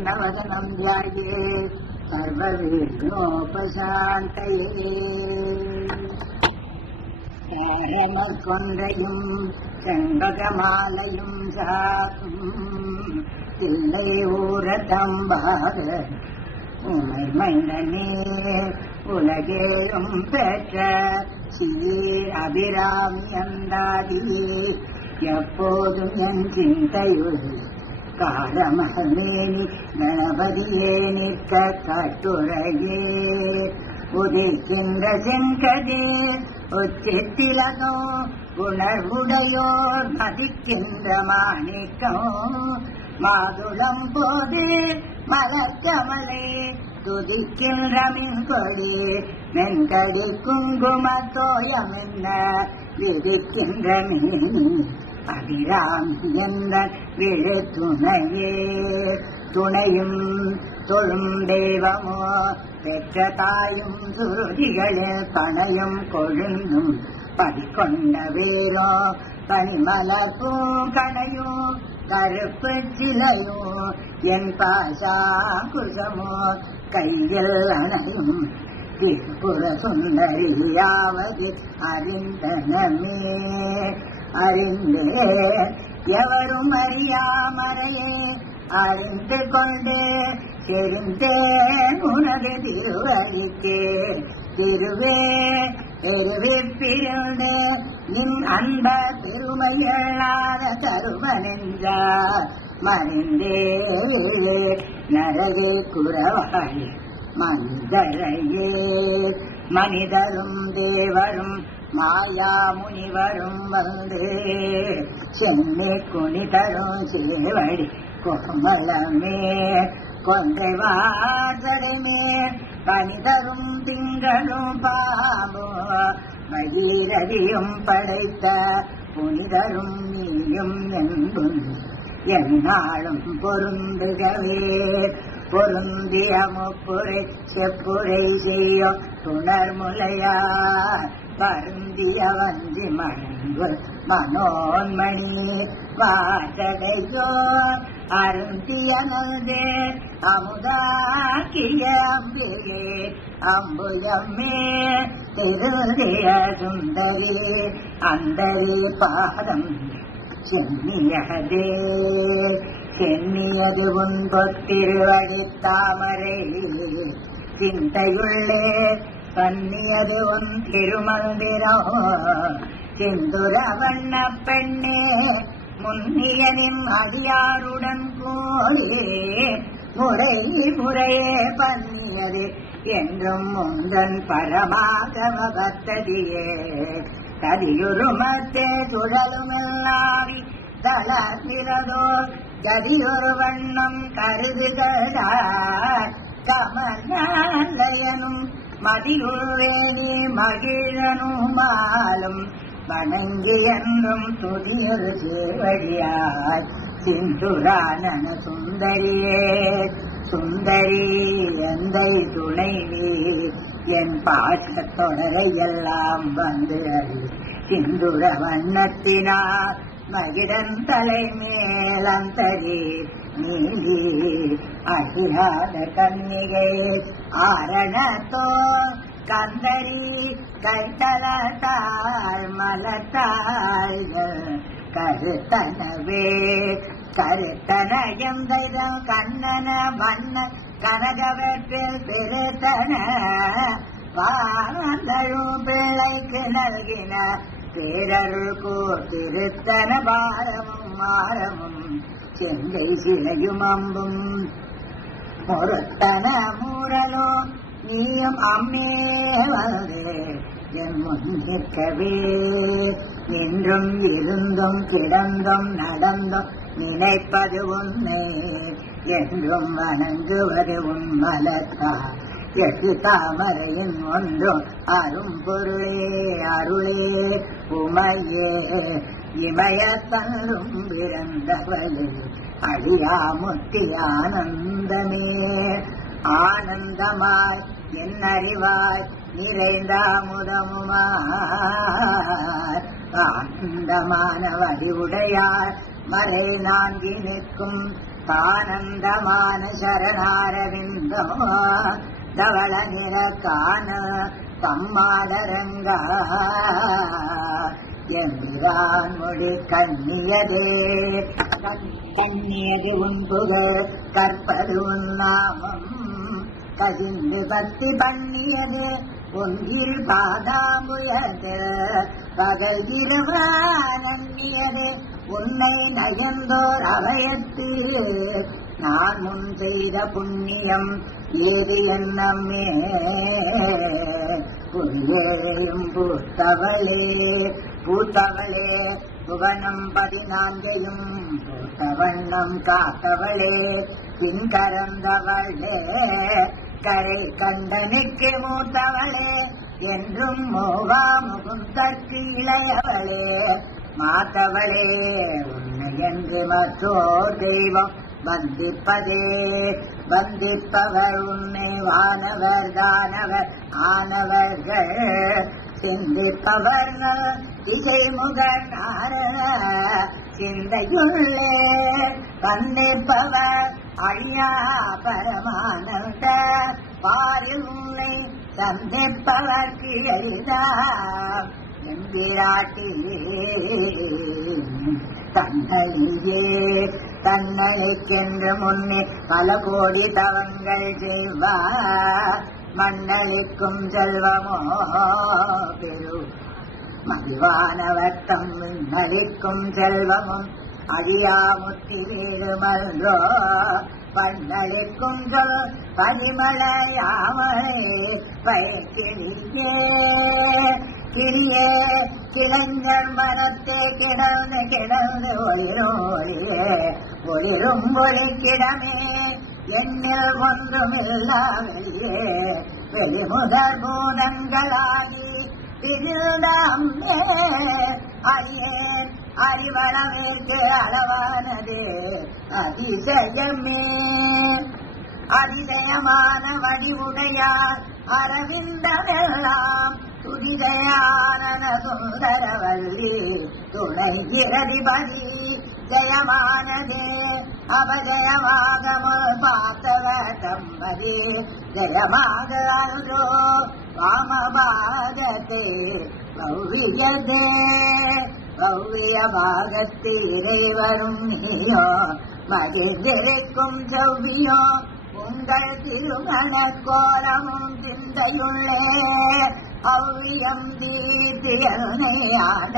பிரசன்னவதனம் தியாயே சர்வவிக்னோபசாந்தயே. கொன்றையும் செண்பகமாலையும் சாக்கும் தில்லை ஊரதம்பாக உமை மைந்தனே உலகேயும் பெற்ற சீர் அபிராமி அந்தாதியே எப்போதும் என் சிந்தையுள் காலமகமேனி கணபதியே நிற்க கட்டுரையே உதிக்கின்ற செங்கதே உச்சித்திலகோ உணர்வுடையோர் மதிக்கின்ற மாணிக்கம் மாதுளம் போது மலர்கமலை துதிக்கின்ற மின்கொடி மென்கடி குங்கும தோயமென்ன விதிக்கின்ற மீன் அபிராமி என்ற விழு துணையே. துணையும் தொழும் தெய்வமோ பெற்ற தாயும் சுருதிகளில் பணையும் கொழுந்தும் பதிக்கொண்ட வேலோ பனிமலர் பூங்கடையோ கருப்பு சிலையோ என் பாசா குசமோ கையில் அணையும் திருப்புற சுந்தரியாவது அறிந்தனமே. அறிந்தே எவரும் அறியாமறையே அறிந்து கொண்டே தெரிந்தேன் உனது திருவழிக்கே. திருவே எருவிப்பிருந்த நின் அன்ப பெருமையல்லாத தருமனென்றார் மறிந்தே நரகே குறவாய் மனிதரையே. மனிதரும் தேவரும் மாயா முனிவரும் வந்து சென்னை குனிதரும் சேவடி கோமலமே கொன்றை வாசலுமே பனிதரும் திங்களும் பாம்போ மகிரவியும் படைத்த புனிதரும் நீயும் என்பும் என்னாலும் பொருந்துகவே. பொருந்திய முப்புரை செப்புரை செய்யும் துணர்முலையார் வருந்திய வஞ்சி மணங்கு மனோன்மணி வாட்டகையோ அருந்திய நல்தே அமுதாக்கிய அம்பிகே அம்புயம்மே திருந்திய சுந்தரி அந்தரி பாதம் சென்னியதே. சென்னியது உன்பொத்திருவடி தாமரை சிந்தையுள்ளே பன்னியது உன் திருமந்திரம் சிந்துர வண்ண பெண்ணே முன்னியனின் அதியாருடன் கூடி முறை முறையே பன்னியது என்றும் முந்தன் பரமாகவ பக்ததியே. ததியுருமத்தே சுழலுமெல்லாவி தளர்கிறதோ கதியொரு வண்ணம் கருதுகிறார் கமலயனும் மதியுள்வேதி மகிழனுமாலும் வணங்கி என்றும் துதியொரு சேவடியாய் சிந்துரானன சுந்தரியே. சுந்தரி எந்தை துணை என் பாட்டத் தொடரை எல்லாம் வந்து சிந்துர வண்ணத்தினார் மகிழன் தலை மேலந்தரி நீலி அழியாத கன்னிகை ஆரணத்தோ கந்தரி கைத்தலத்தாள் மலத்தாள்கள் கருத்தனவே. கருத்தனயம் தைதம் கண்ணன வண்ண கனகவற்றில் திருத்தன வாழ்ந்தழும் பிள்ளைக்கு நல்கின பேரருள்கோ திருத்தன பாரமும் மாறமும் செந்தை சிலையும் அம்பும் பொருத்தன மூரலோ நீயும் அம்மே வந்து என் முன்னிற்கவே. என்றும் இருந்தும் கிடந்தும் நடந்தும் நினைப்பது உன்னை என்றும் வணங்குவது உன் மலத்தார் எட்டு தாமரையின் ஒன்றும் அரும் பொருளே அருளே உமையே இமயத்தன்றும் பிறந்தவளே அழியாமுத்தி ஆனந்தமே. ஆனந்தமாய் என் அறிவாய் நிறைந்த அமுதமுமாய் ஆனந்தமான வடிவுடையார் மறை நான்கி நிற்கும் தானந்தமான சரணாரவிந்தோ தவள நிறக்கான தம்மாடரங்க என்றான் மொழி கண்ணியதே கண்ணியது உன்புக கற்பது உன்னாமம் கசிந்து பக்தி பண்ணியது ஒன்றில் பாதாமுயது பகல்கிறவானந்தியது உன்னை நயந்தோர் அவயத்தில் நான் முன் செய்த புண்ணியம் ஏது என்னம்மே புரியேயும் பூத்தவளே புவனம் 14 பூத்தவண்ணம் காத்தவளே பின்கரந்தவளே கரை கண்டனுக்கு மூத்தவளே என்றும் மோகா முகுந்தற்கு இளையவளே மாத்தவளே உன்னை என்று மற்றோர் தெய்வம் வந்திப்பவர் உன்னை வானவர் தானவர் ஆனவர்கள் சிந்திப்பவர்கள் இசைமுகனார சிந்தையுள்ளே கண்டிப்பவர் ஐயா பரமானந்த பாரில் உன்னை சந்திப்பவர்க்கு எளிதாம் என்கிறாட்டி தன்னலுக்கென்று முன்னே பல கோடி தவங்கள் செய்வார் மன்னலுக்கும் செல்வமோ பெரு மதிவானவர்த்தம் மின்னலிக்கும் செல்வமும் அதியாமுத்திருமன்றோ பண்ணலிக்கும் சொல் பதிமலையாமலை பயக்கிறியே கிரியே கிளைஞர் மரத்தை கிடந்து ஒளிரும் ஒளிக்கிடமே என்னில் ஒன்றுமில்லாமையே வெளிமுதல் பூதங்களாகி திருடாமே அறிவளவிற்கு அளவானதே அதிசயமே அதிசயமான வடிவுடையார் அரவிந்தமெல்லாம் துதிகையான சுந்தரவல்லி துணைகிறதிபதி ஜயமானதே அபஜயமாக பார்த்தவ தம்மதி ஜயமாக அன்றோ வாமபாகத்தே பௌவியதே பௌவிய பாகத்தில் இறைவரும் நீயோ மகிழ்ந்திருக்கும் செவ்வியோ உங்கள் திருமண கோலமும் சிந்தையுள்ளே அவ்வியம் தீர்த்தியாட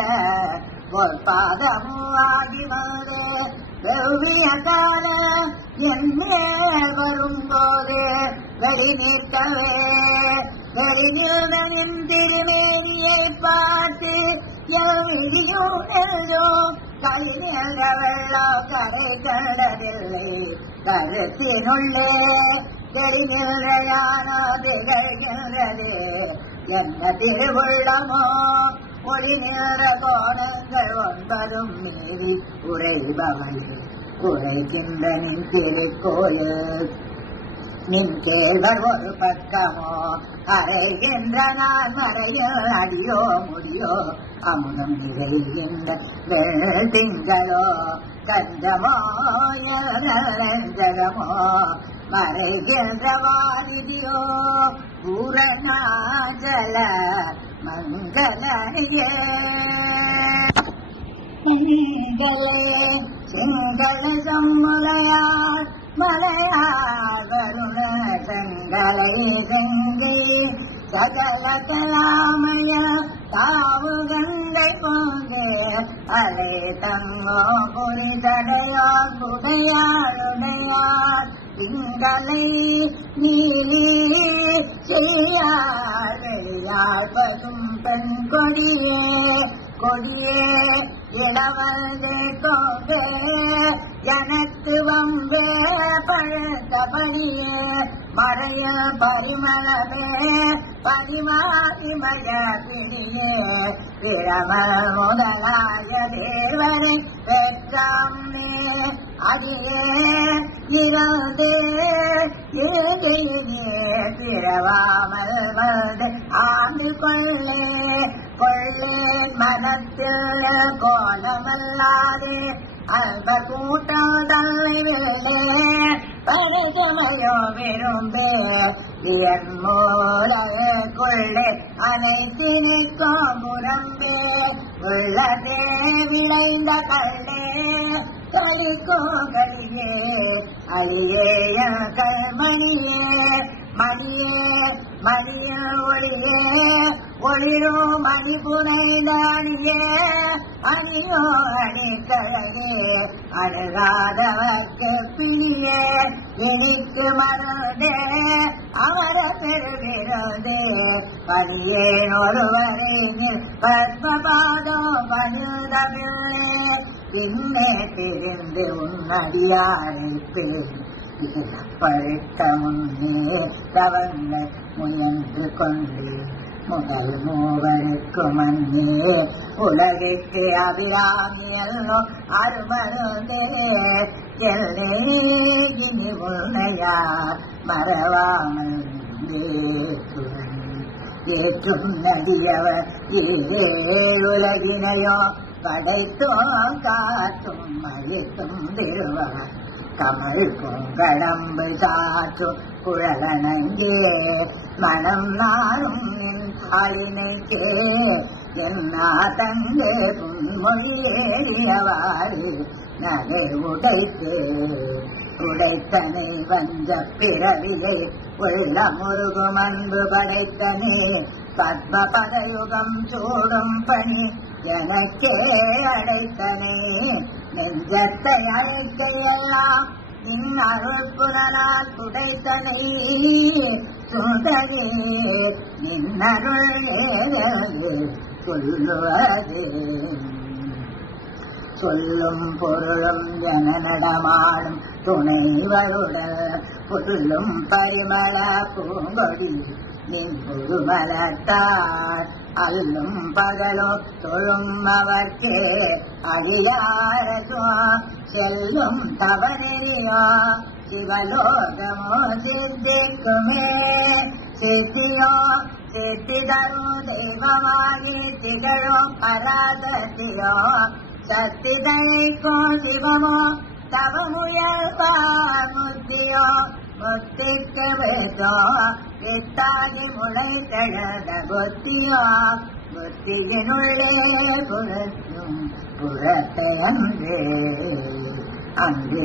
பொற்பாதமும் ஆகி வந்து வெவ்விய கால என்மேல் வரும்போது வெளி நிற்கவே வெளிநிலையின் திருமேனியை பார்த்து எவ்வியோ நெல்லோ கைநெல்ல வெள்ளோ கரை கடவில்லை கருத்தினுள்ளே தெரிநிலையான திகழ்கின்றது என்ன திருவுள்ளமோ ஒளி நேர கோணங்கள் 9 மீறி உரைபவளே உரைகின்ற நின் திருக்கோலே நின் கேள்வர் ஒரு பக்கமோ அறைகின்ற நான் மறையில் அடியோ முடியோ அமுதம் நிறைகின்ற திங்களோ கஞ்சமோ ஜகமோ மறைகின்ற வாரிதியோ பூரணாஜல மங்களே செங்கல சம்முலையார் மலையார் வருண செங்கலை கங்கை சகல கலாமய தாவு கங்கை போந்து அலை தங்கோ பொறி தடையார் புடையாளுடையார் திங்களை நீலி செய்யார் வெளியார் பதும் பெண் கொடியே கொடியே இளவல்து கொண்டு எனக்கு வம்பு பழுத்தபடியே மறைய பரிமளமே பரிமாறிமய பிரியே இளமல் முதலாய தேவரை பெற்றாமே அதிலே இறந்து பிறவாமல் வந்து ஆண்டு கொள்ளே மனத்தில் கோலமல்லாதே அல்ப கூட்டம் தலைவிலே பரிசுமையோ விரும்பு என் மூலக்குள்ளே அனைத்து நிற்கும் முரம்பு உள்ளதே விளைந்த கள்ளே கலியே அழியேய கல்மணியே மணியே மணிய ஒளியே ஒளியோ மணி புனைந்தானியே அணியோ அணித்தழகு அணுகாதவர்க்கு பிரியே இனிக்கு மருடே அவர பெருகிறது பரியே ஒருவரின் பத்மபாதோ பருதமிழே இன்னே திரிந்து உன்னடியாரிப்பு பழுத்த முன்னே தவங்க முயன்று கொண்டு முதல் மூவருக்கு மன்னே உலகிற்கு அபிராமியல்லோ அருமருந்தே இனி உன்னையா மறவாமல் ஏற்றும் நதியவர் உலகினையோ படைத்தோம் காற்றும் மறுத்தும் திருவார் கமல் பொங்கடம்பு சாற்றும் குழலனங்கே மனம் நாளும் ஆளினைக்கு என்ன தங்கு புன்மொழியேறியவாறு நகை உடைத்தனை வஞ்ச பிறவியை உள்ள முருகும் அன்பு படைத்தனே பத்ம பதயுகம் சூடும் பணி எனக்கே அடைத்தனே நெஞ்சத்தை அழைக்கையெல்லாம் நின் அருள் புலனால் துடைத்தனை சுடரே நின்னருள் சொல்லுவதே சொல்லும் பொருளும் என நடமாடும் துணைவருடன் பொருளும் பரிமள பூங்கொடி நின் புதுமலத்தார் அல்லும் பகலோ தொழும் அவர்க்கே அழியாரோ செல்லும் தவறியோ சிவலோகமோ சித்திக்குமே சித்தியோ சித்திதரோ தெய்வமாகி திகழோ பராதத்தியோ சத்திதனைக்கோ சிவமோ தவமுயல்வார் முத்தியோ முத்திக்கு வேதோ எட்டாதி முளை கழத புத்தியோ புத்தியினுள்ளே புரட்டும் புறத்தை அங்கே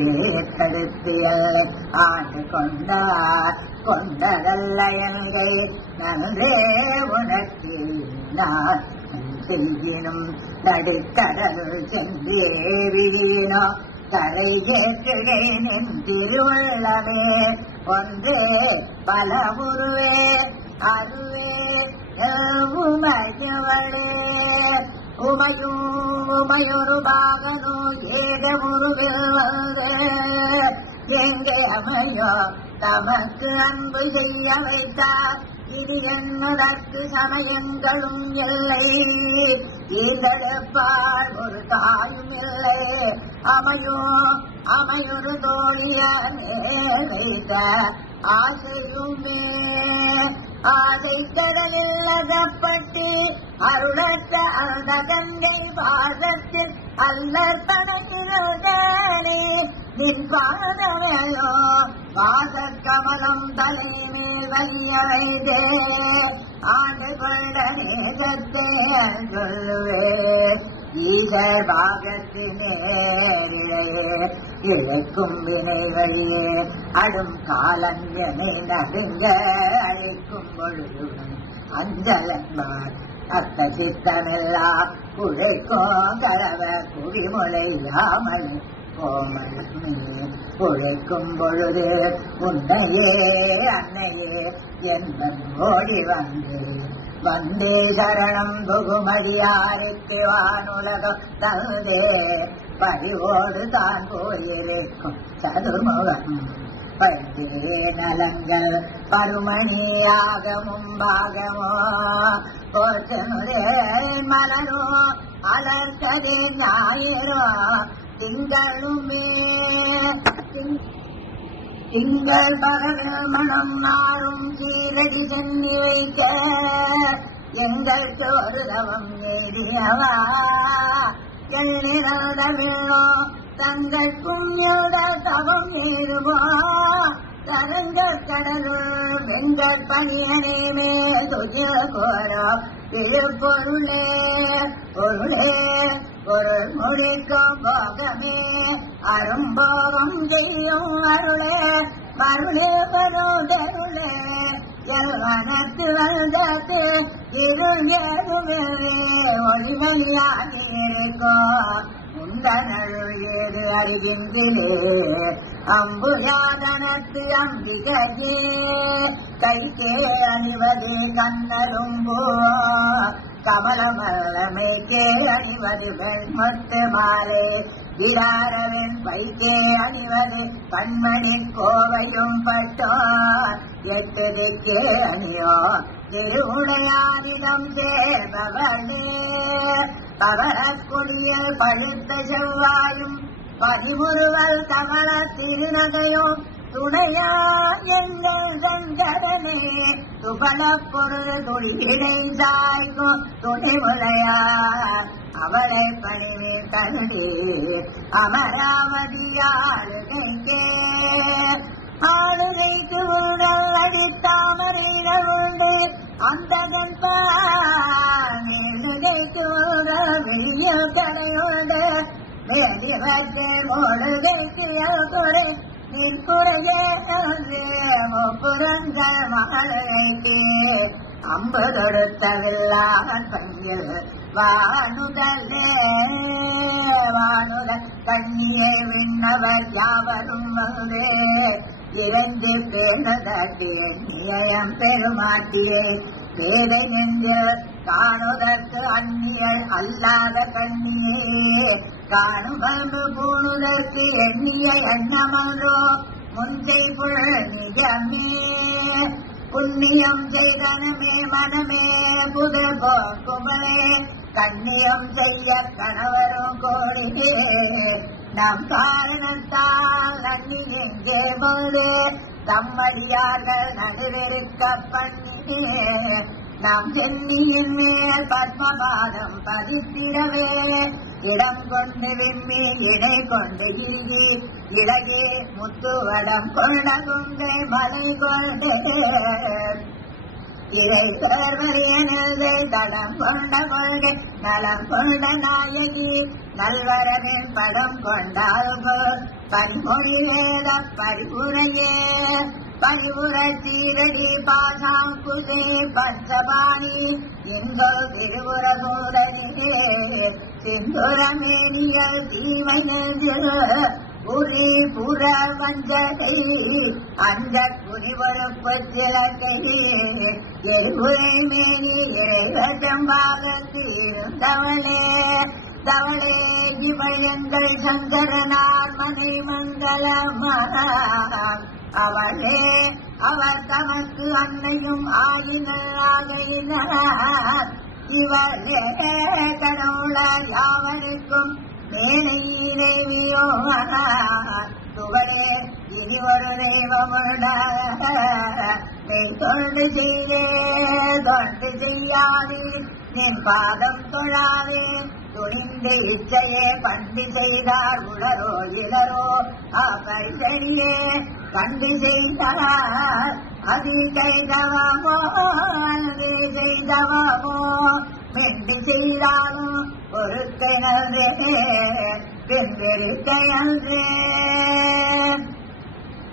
கருத்தியல் ஆண்டு கொண்டார் கொண்டதல்லையங்கள் நன்றே உனக்கு நான் செய்யினும் நடுக்கடல் சென்றேறினோ கரை கேட்கிறேன் திருவள்ளமே ஒன்று பல உருவே அருவே உமையவளே உமையொரு பாகனோ ஏக உருவே எங்கே அமையோ தமக்கு அன்பு செய்ய வைத்தார் இது என்னதற்கு சமயங்களும் இல்லை ஈந்தெடுப்பால் ஒரு தாயும் இல்லை அமையொரு தோழிய ஆசையுமே ஆசை கடலில் அகப்பட்டு அருளற்ற அந்த கங்கை பாதத்தில் அல்லற் பணத்தினே நின் பாதனையோ பாதக் கமலம் தலைமேல் வையதே ஆண்டு கொண்ட நேசத்தே சொல்லுவே ஈசர் பாகத்தினே இழைக்கும் வினைகளிலே அடும் காலங்கனை நடுங்க அழைக்கும் பொழுதுடன் அஞ்சலன்பார் அத்த சித்தமெல்லாம் உழைக்கும் கலவ குடிமுளையாமல் கோமலமே உழைக்கும் பொழுது உன்னையே அன்னையே என்பன் ஓடி வந்தே சரணம் புகுமதியாருக்கு வானுலகம் தந்தே பரிவோடு தான் போயிருக்கும் சதுர்முகம் பரிவே நலங்கள் பருமணியாகமும் பாகமோ போற்றனுரே மலரோ அலர்கது ஞாயிறோ திங்களுமே திங்கள் பகல் மனம் நாரும் சீரடி சென்னி வைக்க எங்கள் சோறு தவம் ஏறியவா எண்ணிறந்த வேணோ தங்கள் புண்ணியோட தவம் ஏறுவா தரங்க கடலுள் வெங்கட் பணியனே துஜ கோரா திருப்பொருளே பொருளே பொருள் முடிக்கும் போகமே அரும்போகம் செய்யும் அருளே மருளே வருடருளே எல்வனத்து வந்தது இருந்தே ஒளிவழியாக இருக்கும் உந்தனருள் ஏது அறிகின்றே அம்புஜாதனத்து அம்பிகையே கைக்கே அணிவது கண்ணரும்போ கமலமல்லமைக்கே அணிவது வெண்மொட்டு மாலை விராரவன் பைக்கே அணிவது கண்மணி கோவையும் பட்டோ எட்டுதிக்கே அணியோ திருவுடையாரிடம் சேர்பவனே பவளக்குடிய பழுத்த செவ்வாயும் பதிமுருவல் கமல திருநகையும் துணையா எங்கள் சங்கரனே துபல பொருள் துடிவிடை சாய்க்கும் துணிமுறையா அவளை பணிவே தருளே அமராவதியாளுகே ஆளுகைக்கு உடல் அடித்தாமரையிட உண்டு அந்தகன் பாகைக்கு வெளிய கரையோடு வெளிவற்றை மோடுகைக்கு குறை நிற்குறையே புறங்கள் மகளுக்கு அம்பு தொடுத்தவில்லாமல் பங்கில் வானுதலே வானுதல் கண்ணியை விண்ணவர் யாவரும் வந்து இறந்து பேர்ந்ததற்கு நிலையம் பெருமாட்டியை பேரை என்று காணுதற்கு அந்நியல் அல்லாத கண்ணியே காணும் பண்பு பூணுதற்கு எண்ணிய எண்ணமன்றோ முன்கை புழனிஜமே புண்ணியம் செய்தனமே மனமே புதர் போக்குமலே கண்ணியம் செய்ய கணவரும் கோரிலே நம் காரணத்தால் நன்னி நெஞ்சே போது தம்மடியார்கள் நடுவிருக்க பண்ணி நாம் சென்னியின் மேல் பத்மபாதம் பதித்திடவே இடம் கொண்டு விம்மி இடை கொண்டு ஈகி இலகே முத்துவடம் கொண்ட குங்கை மலை கொண்டு இதை சேர்வரியனதை தடம் கொண்ட கொள்கை நலம் கொண்ட நாயகி நல்வரவின் பதம் கொண்டாள் பன்மொழி வேத பரிபுரையே பரிபுர சீரடி பாசாம் குதே பஞ்சபாணி இங்கோ திருபுர கூடனிலே சிந்துரமேனியல் தீமையில் புரி புற வஞ்சகை அந்த புரிவழுப்பு கிழக்கை எருபுரை மேனி ஏழம்பாகத்து இருந்தவளே தவளே இவயங்கள் சங்கரனார் மனை மங்களமான் அவளே அவர் தமக்கு அன்னையும் ஆகினார் இவளே கடவுளால் யாவருக்கும் மேலையிலேயோ துவளே இனி ஒரு தெய்வமுட தொண்டு செய்தே தொண்டு செய்யாதே நின் பாதம் தொழாதே துணிந்து இச்சையே பண்டி செய்தார் உளரோ இளரோ அப்பரிசரியே கண்டு செய்தார் அதி செய்தவமோ அதி செய்தவமோ மெண்டி செய்தாலும் பொறுத்தையன்றே பெருக்கையன்றே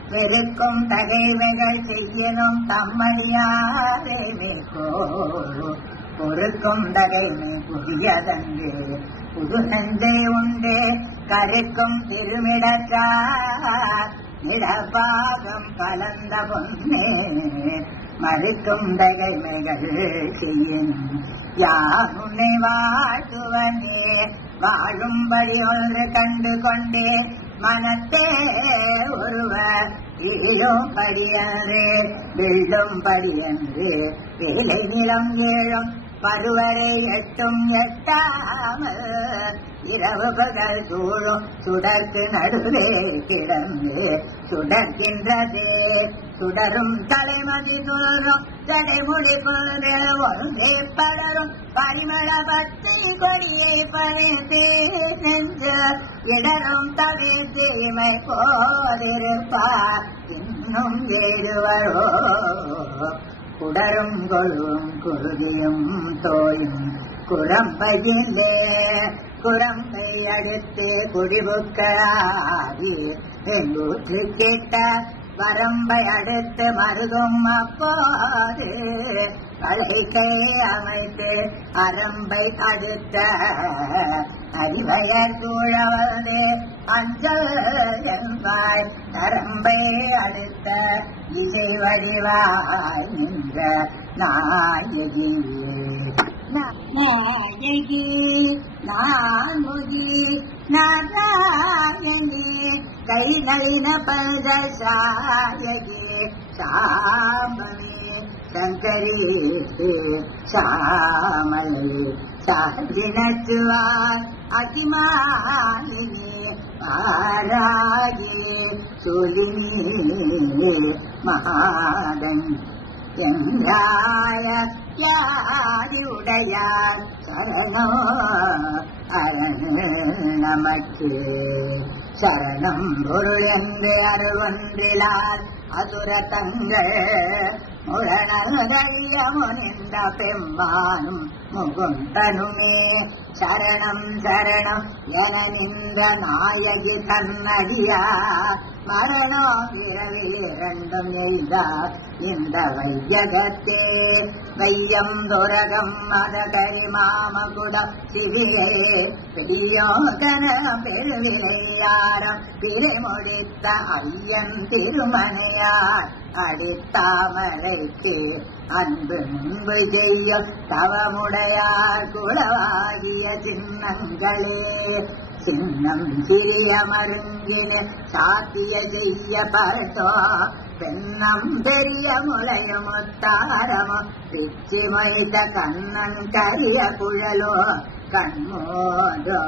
பெருக்கும் தகைமைகள் செய்யணும் தம்மடியாரே பொறுக்கும் தகைமை புதியதன்று புது நெஞ்சை உண்டு கருக்கும் திருமிடத்தார் இடபாகம் கலந்த பொன்னே மறுக்கும் தகைமைகள் செய்யும் யார் உன்னை வாழ்த்துவனே வாழும்படி ஒன்று கண்டு கொண்டே மனத்தே ஒருவர் இழும் படியன்று வெள்ளும் படியன்று வேலை நிலம் ஏழும் பருவரை எட்டும் எட்டாமல் இரவு பகல் சூழும் சுடர்க்கு நடுவே கிடந்து சுடர்கின்றதே சுடரும் தலைமதி நூறும் தடைமுடி பொழுது ஒன்றே பலரும் பரிமள பத்து கொடியை பறித்து சென்று இடரும் தவிர் தீமை போதிருப்பார் இன்னும் வேறுவரோ குடரும் கொள்ளும் குருதியும் தோயும் குரம்பையிலே குரம்பை அடுத்து குடிபுக்காரி எங்கூற்று கேட்ட வரம்பை அடுத்து மருதும் அப்போது கலைக்கை அமைத்து அரம்பை அடுத்த அறிவையர் சூழவதே அஞ்சல் என்பாய் நரம்பை அளித்த இசை வடிவாய் நின்ற நாயகி நாயகி நான்முகி நாராயணி கை நளின பதசாயகி சாமணி சங்கரி சாமலி சாதினத்துவார் அதிமானினி பாராயி சுலினி மகாதன் என்றாய யாரி உடையார் சரணோ அரண் நமக்கு சரணம் பொருள் என்று அருவொன்றிலார் அசுர தங்கள் முழநல்கல்யமுனிந்த பெம்மானும் முகுந்தனுமே சரணம் சரணம் என நின்ற நாயகி தன்னடியா மரணோ இரவில் இரண்டும் எய்தார் இந்த வையகத்தே வையம் துரகம் மதகரி மாமகுடம் சிறியே பெரியோதன பெருவிலையாரம் பிரிமொழித்த ஐயன் திருமணியார் அடித்தாமரைக்கு அன்பு முன்பு செய்ய தவமுடையார் குலவாதிய சின்னங்களே சின்னம் சிறிய மருங்கின சாத்திய செய்ய பரத்தோ பெண்ணம் பெரிய முளையும் முத்தாரமோ பிச்சு மொழித்த கண்ணன் கரிய குழலோ கண்மோதோ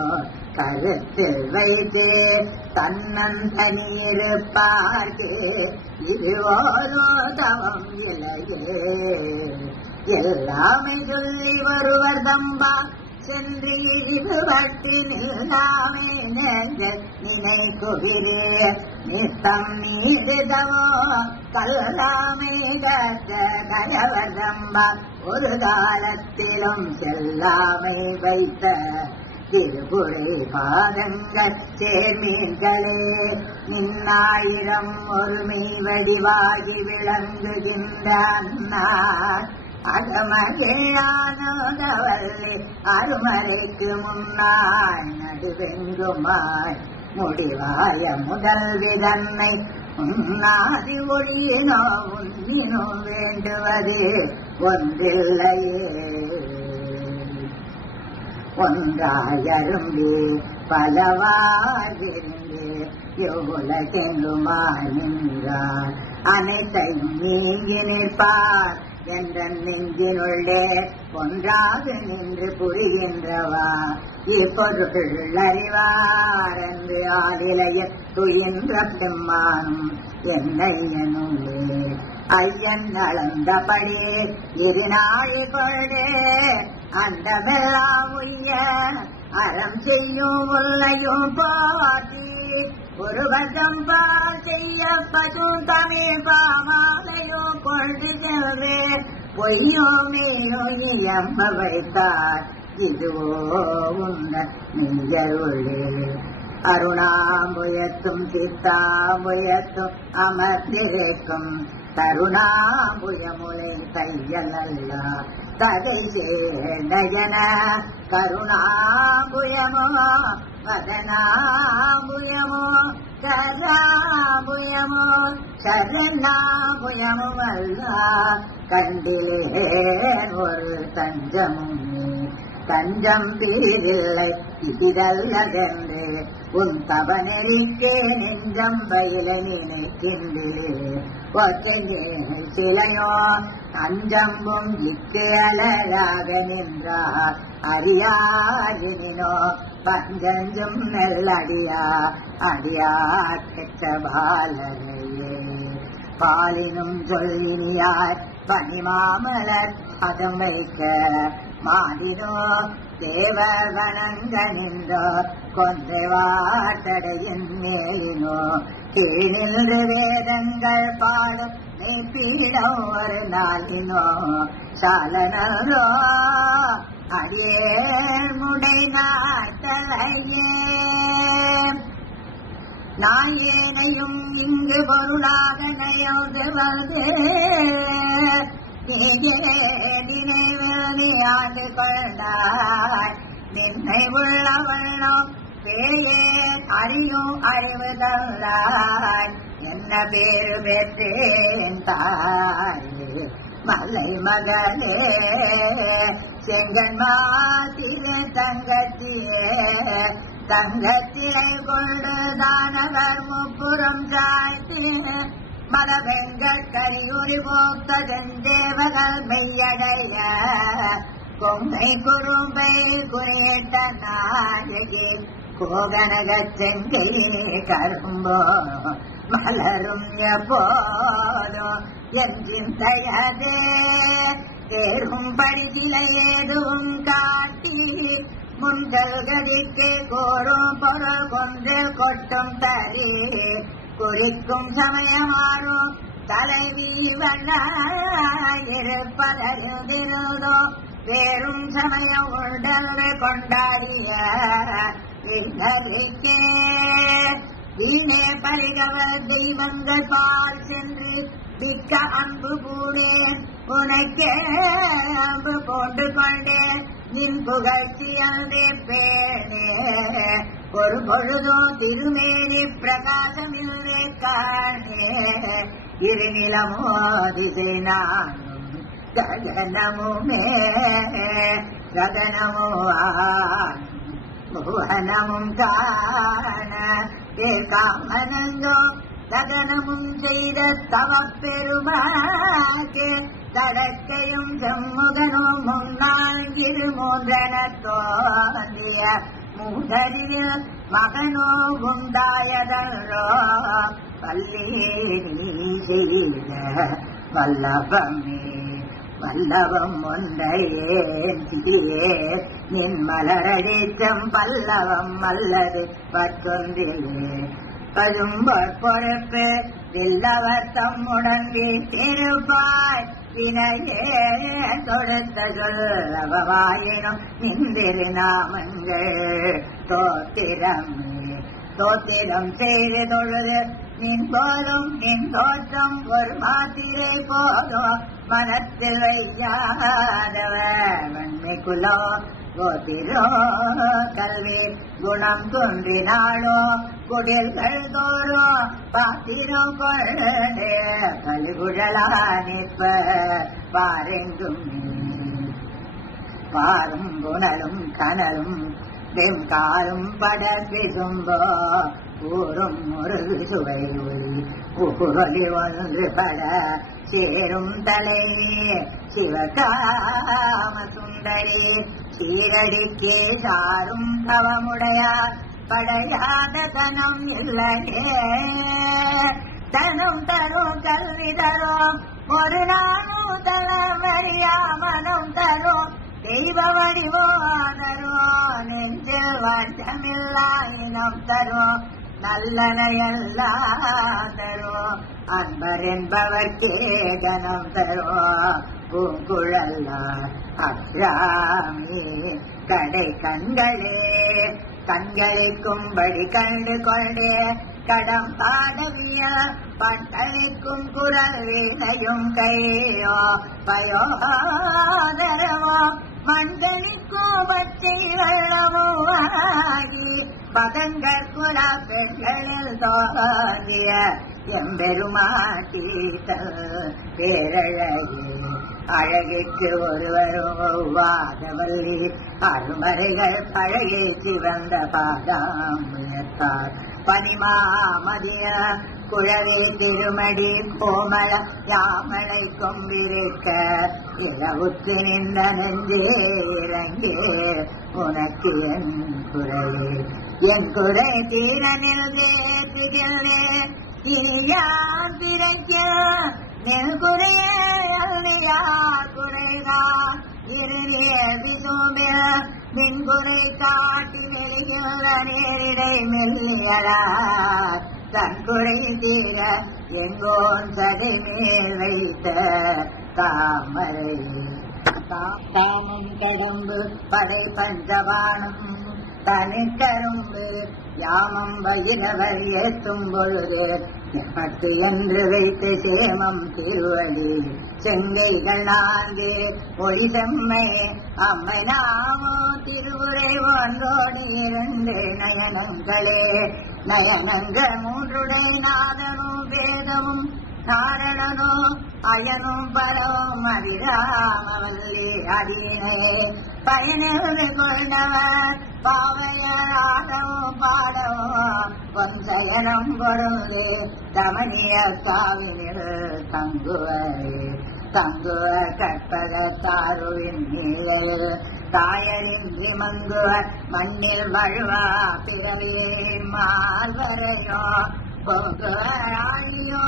கருத்து வைத்து தன்னன் தனியிருப்பார்க்கு இதுவோலோ தவம் இலையே எல்லாமே சொல்லி வருவர் தம்பா சென்று இருவத்தினாமே நினைக்குகிறே நித்தம் நீதிதவோ கல்லாமே தயவதம்பா ஒரு காலத்திலும் செல்லாமை வைத்த திருபுரை பாதங்கள் சேர்மீன்களே நின்னாயிரம் ஒருமை வடிவாகி விளங்குகின்ற அன்னார் அகமதேயானோதவல்லி அருமறைக்கு முன்னாய் நடுவெங்குமாய் முடிவாய முதல் விதன்னை உன்னாதி ஒளியினோ உன்னினோ வேண்டுவது ஒன்றில்லையே ஒன்றாயரும்பி பலவாயிருந்து எவ்வளெங்குமாய் நின்றார் அனைத்தையும் நீங்கி நிற்பார் என்ற நெஞ்சினுள்ளே ஒன்றாக நின்று புரிகின்றவா இப்பொருள் அறிவார் என்று ஆளிலைய துயின்ற பெம்மானும் என்னையனுள்ளே ஐயன் அளந்தபடி இருநாய் கொள்ளே அந்த வெல்லாம் உய்ய அறம் செய்யும் உள்ளையும் போட்டி ஒரு வசம் பால் செய்ய பசு தமிழ் பாமாலையோ கொண்டு செல்வே பொய்யோ மீனோ இயம்ப வைத்தார் இதுவோ உன்ன நெஞ்சருளே அருணாம்புயத்தும் சித்தாம்புயத்தும் அமர்ந்திருக்கும் கருணாம்புயமுலை தையலல்ல ததை சேடயன கருணாம்புயமோ வதனாம்புயமோ கராம்புயமோ சரணாம்புயமோ அல்ல கண்டிலேன் ஒரு தஞ்சமும் நீ தஞ்சம் தீரில்லை இதல்லதென்று உன் தவனெறிக்கே நெஞ்சம் பயில நினைக்கின்றே ஒற்றையே சிலையோ அஞ்சம்பும் இட்டு அலராக நின்றார் அறியாயினோ பஞ்சஞ்சும் நெல்லடியா அடியார் பெற்ற பாலரையே பாலினும் சொல்லினியார் பனிமாமலர் பதம் வைக்க மாடினோ தேவ வணங்க நின்றோ கொன்றை வாட்டடையின் மேலினோ கீழின்று வேதங்கள் பாடும் பீடம் ஒரு நாளினோ சாலனோ அதே முடை நாட்டலையே நான் ஏனையும் இங்கு பொருளாக நயோதுவது நினைவு கொண்டாய் நின்னை உள்ளவனோ பேயே அறியும் அறிவுதல்லாய் என்ன பேரு பெற்றேன் தாயே மலை மகளே செங்கன் மாத்திலே தங்கத்திலே கொண்டு தானவர் முப்புறம் சாய்த்து மதவெங்கள் கரியுரி போக்கதெந்தேவகள் மெய்யடைய கொங்கை குறும்பை குறித்த நாயகி கோகனக செங்கிலே கரும்போ மலரும் எப்போதோ என் சிந்தையதே ஏறும் படிகளை ஏதும் காட்டி முன்கள் கதிக்கு கோரும் பொருள் கொன்று கொட்டும் தரி குறிக்கும் சமயமாறும் தலைவி வண்ணாயிருப்பதோ வேறும் சமயம் உடல் கொண்டாடிய வீணே பரிகவ தெய்வங்கள் பால் சென்று மிக்க அன்பு கூடே உனக்கே அன்பு போன்று கொண்டே நின் புகழ்ச்சியந்தே பேனே ஒரு பொழுதோ திருமேனி பிரகாசமில்லே காணே இருநிலமோ திசை நானும் ககனமுமே ககனமோ புவனமும் காண காமனங்கோ ககனமும் செய்த தவப்பெருமாக்கே தடக்கையும் செம்முகனோ முன்னாள் இருமூன்றன தோன்றிய மூதரில் மகனோ உண்டாயதல்லோ பள்ளி செய்த வல்லபமே வல்லவம் ஒன்றையேன் நின் மலரடிக்கம் பல்லவம் அல்லது பற்றொன்றிலே பழும்பொற் பொறுப்பு இல்லவர் தம்முடன் வீட்டிருப்பாய் வினையே தொடுத்த சொல்லவாயினும் இந்திரு நாமங்கள் தோத்திரம் செய்து தொழுது நின் போதும் நின் தோற்றம் ஒரு மாத்திரை போதும் மனத்தில் வையாதவர் வன்மைக்குலோ கோத்திரோ கல்வி குணம் தோன்றினாளோ குடில்கள் தோறோ பாத்திரம் கொள்ளே கலிகுழலா நிற்ப பாரெங்கும் பாரும் புனலும் கனலும் வெங்காலும் படர்ந்து சும்போ ஊரும் முருகு சுவை ஒளி ஊரொலி ஒன்று பட சேரும் தலைவி சிவகாம சுந்தரி சீரடிக்கே சாரும் அவமுடையார் படையாத தனம் இல்லையே தனம் தரும் கல்வி தரும் ஒரு நாளும் தளமறியா மனம் தரும் தெய்வ வடிவானரோ நெஞ்சில் வட்டமில்லா இனம் தரும் நல்லனையெல்லாம் தரும் அன்பர் என்பவர்க்கே தனம் தரும் பூங்குழல்லா அப்ராமி கடை கண்களே கண்களிக்கும்படி கண்டு கொண்டே கடம் பாடவிய பட்டளிக்கும் குரல் வீணையும் கையோ பயோதரமோ மண்களிக்கும் பற்றி வெள்ளமோ ஆகி பதங்கள் குலாப்பெண்களில் தோங்கிய எம்பெருமாட்டீட்டல் பேரழகே அழகிற்கு ஒருவரும் ஒவ்வாதவல்லி அருமறைகள் பழகி சிவந்த பாதாமுயர்த்தார் பனிமாமதிய குழவி திருமடி கோமல யாமலை கொம்பிருக்க இளவுக்கு நின்ற நெஞ்சே இறங்கே உனக்கு என் குறை தீரனில் தேற்றுகிறே யார் திரைக்க நெல் குறையா குறைதா இருளே விசுமே நின்குறை காட்டி நெறிகின்ற நேரிடை மெல்லியலார் தன்குறை தீர எங்கோன் சதை மேல் வைத்த தாமரை தாமம் கடம்பு படை பஞ்சபானம் தனிக்கரும்பு யாமம் வயிறவர் ஏற்றும் பொழுது எமக்கு என்று வைத்து சேமம் திருவடி செங்கைகள் நான்கு ஒளி செம்மை அம்மை நாமோ திருவுரை ஒன்றோடு 2 நயனங்களே நயனங்க 3 நாதனும் வேதமும் நாரணனோ அயனும் பரவும் அதிராமவல்லி அதினே பயனெழுது கொண்டவர் பாவையாகவும் பாடவும் பொன்சயனம் பொருள் கமனிய சாவினில் தங்குவர் கற்பக தாருவின் நீழல் தாயறிஞ்சி மங்குவர் மண்ணில் வழுவா பிறவியை மால்வரையோ பொங்குவர் ஆழியோ